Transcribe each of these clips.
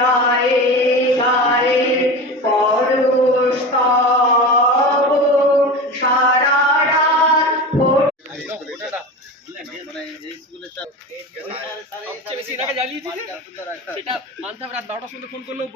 গায়ে গায়ে পরশ তব সারা রাত সেটা মানতে হবে। রাত 12টার সময় ফোন করলেও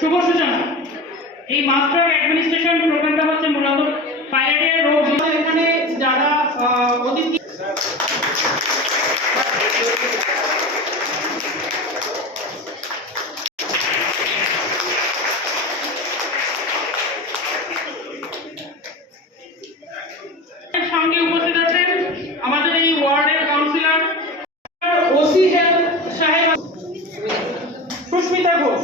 শুভ সূচনা। এই মাস্টার অ্যাডমিনিস্ট্রেশন প্রোগ্রামটা হচ্ছে মূলত ফাইলেরিয়া রোগ। এখানে যারা অতিথি সঙ্গে উপস্থিত আছেন আমাদের এই ওয়ার্ডের কাউন্সিলর ওসি সাহেব সুস্মিতা ঘোষ।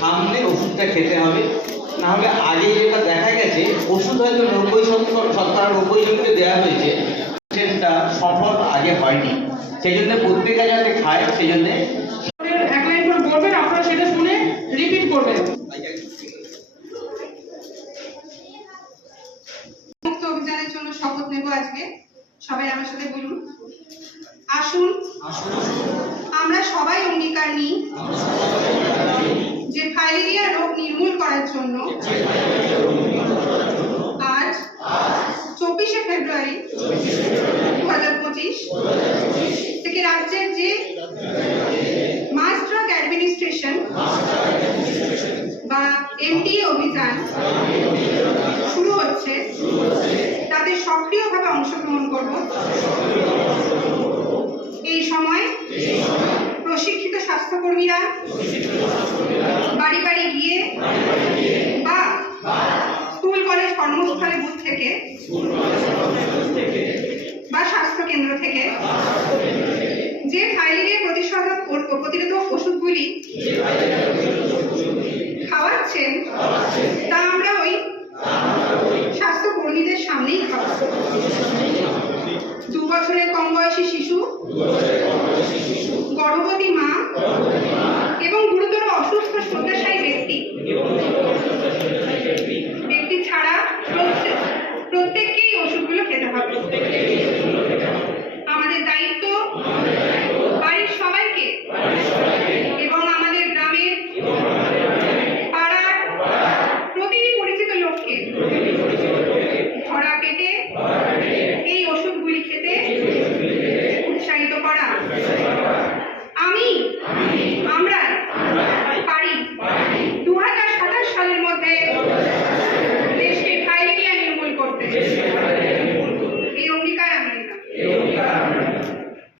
সামনে ওষুধটা খেতে হবে, না হলে আগে যেটা দেখা গেছে ওষুধ হয়তো 90% দেওয়া হয়েছে, সেটা সফল আগে হয়নি। সেই জন্য প্রত্যেকে যাতে খায় সেই জন্য এক লাইন করে বলবেন, আপনারা সেটা শুনে রিপিট করবেন। মুক্ত অভিযানের জন্য শপথ নেব আজকে। সবাই আমার সাথে বলুন, আসুন আমরা সবাই অঙ্গীকার নিই যে ফাইলেরিয়া রোগ নির্মূল করার জন্য আজ 24শে ফেব্রুয়ারি 2025 থেকে রাজ্যের যে মাস ড্রাগ অ্যাডমিনিস্ট্রেশন বা এমডিএ অভিযান শুরু হচ্ছে তাতে সক্রিয়ভাবে অংশগ্রহণ করব। এই সময় প্রশিক্ষিত স্বাস্থ্যকর্মীরা বাড়ি বাড়ি গিয়ে বা স্কুল কলেজ কর্মস্থলে বুথ থেকে বা স্বাস্থ্য কেন্দ্র থেকে যে ফাইলেরিয়া প্রতিরোধক ওষুধগুলি খাওয়াচ্ছেন তা আমরা ওই স্বাস্থ্যকর্মীদের সামনেই খাওয়াবো। 2 বছরের কম বয়সী শিশু, গর্ভবতী মা